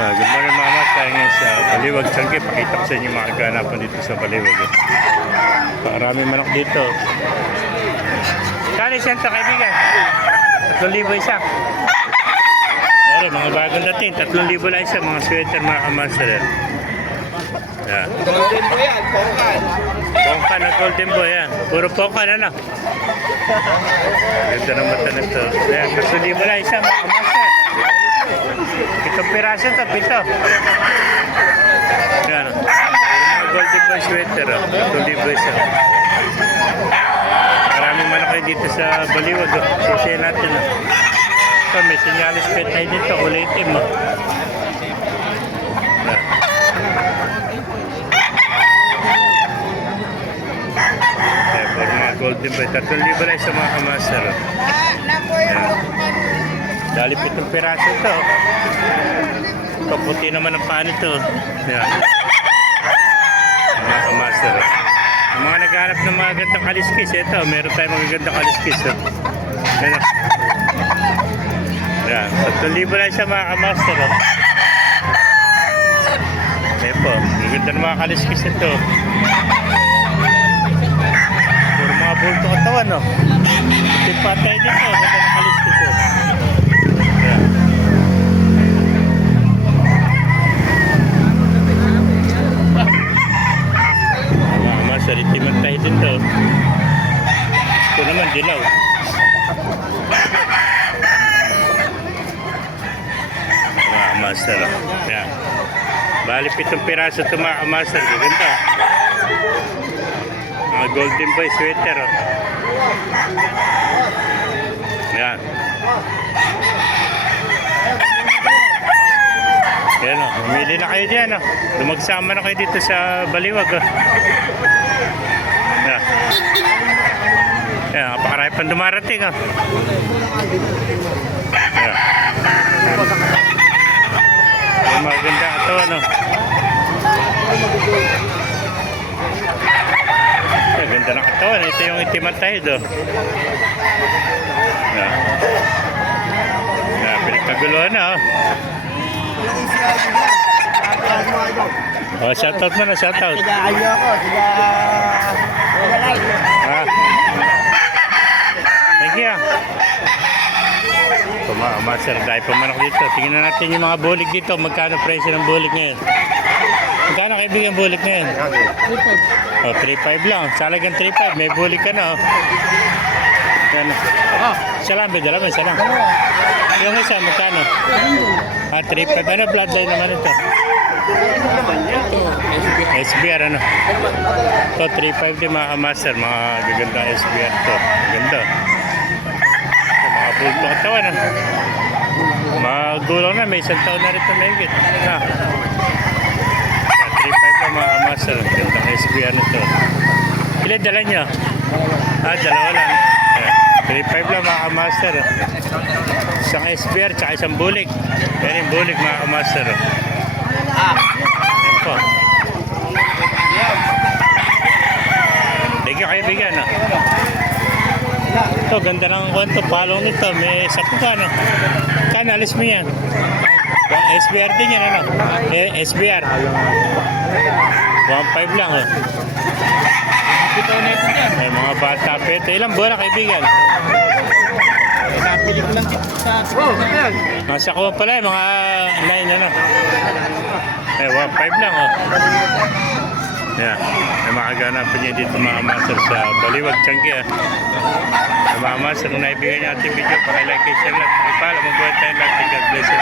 Good morning mama, tayo ngayon sa Baliwag, Tiangge. Pakita ko sa inyo mga kaganapan dito sa Baliwag. Marami manok dito. Kali siyento kaibigan? 3,000 isa. Meron, mga bagong dating. 3,000 lang isa, mga sweater, mga kamaster. Yan. Golden boy yan, pongkan. Pongkan at golden boy yan. Puro pongkan ano? Ganda ng mata nito. Yan, 3,000 lang isa, mga kamaster. Itong piraso ito, 7. Yan. Puro mga golden boy sweater. 3,000 isa. Maraming manok kayo dito sa Baliwag. Sisiya natin. Ito, may sinyalis pet tayo dito. Kulay itim. Puro mga golden boy. 3,000 lang sa mga kamaster. Dali 7 piraso ito. Kaputi naman ang paan ito. Yan. Mga kamaster. Ang mga naghanap ng mga gandang kaliskis, ito, meron tayong mga gandang kaliskis. Yan. Yan. 3,000 lang siya mga kamaster. Ayan po, ang ganda ng mga kaliskis ito. Puro mga bulto katawan, no? Tipatay dito, ganda ng kaliskis. Yan. Salitiman tayo dito. Ito naman dilaw. Mga master. Yan. Bali 7 piraso ito mga master. Ganda. Mga golden boy sweater. Yan. Yan o. Umili na kayo dyan o. Lumagsama na kayo dito sa Baliwag o. Yan. Yan, napakarami pang dumarating ah. Yan. Yan, maganda ito ano. Yan, ganda ng katawan. Ito yung itiman tayo do. Yan. Yan, pinagkaguluhan na oh. Oh, shoutout mo na, shoutout. Tiga-ayo ako, tiga-like. Ah. Thank you. Master, dahil pumanok dito. Tingnan natin yung mga bulik dito. Magkano presyo ng bulik ngayon? Magkano kaibigan bulik ngayon? 3.5. Oh, 3.5 lang. Salagang 3.5. May bulik ka na oh. Yan. Isa lang, bidala mo, isa lang. Yung isa, magkano? 3.5. Ano bloodline naman ito? SBR ano? Ito 3.5 din mga master, mga gaganda SBR to. Ganda. Ito, mga bulto katawan ah. Magulang na, may 1 taon na rito mahigit. 3.5 lang mga master. Gandang SBR na to. Ilan dala nyo? Dalawa lang. 3.5 lang mga master. Isang SBR tsaka isang bulik. Yan yung bulik mga master. Yan po. Thank you kaibigan. Ito, ganda ng kwento. Palong nito. May sapo ka, no? Kano, alis mo yan. SBR din yan, ano? SBR. 1.5 lang, oh. May mga bata pa ito. Ilang buwan na kaibigan? Napili ko lang sa... Nasa kuha pala yung mga 9 ano. 1.5 lang oh. Yan. May makaganapan niya dito mga master sa Baliwag, Tiangge ah. Mga master, kung naibigay niya ating video, pakilike, share lang. Pakipala, mabuhay tayo lahat. God bless you.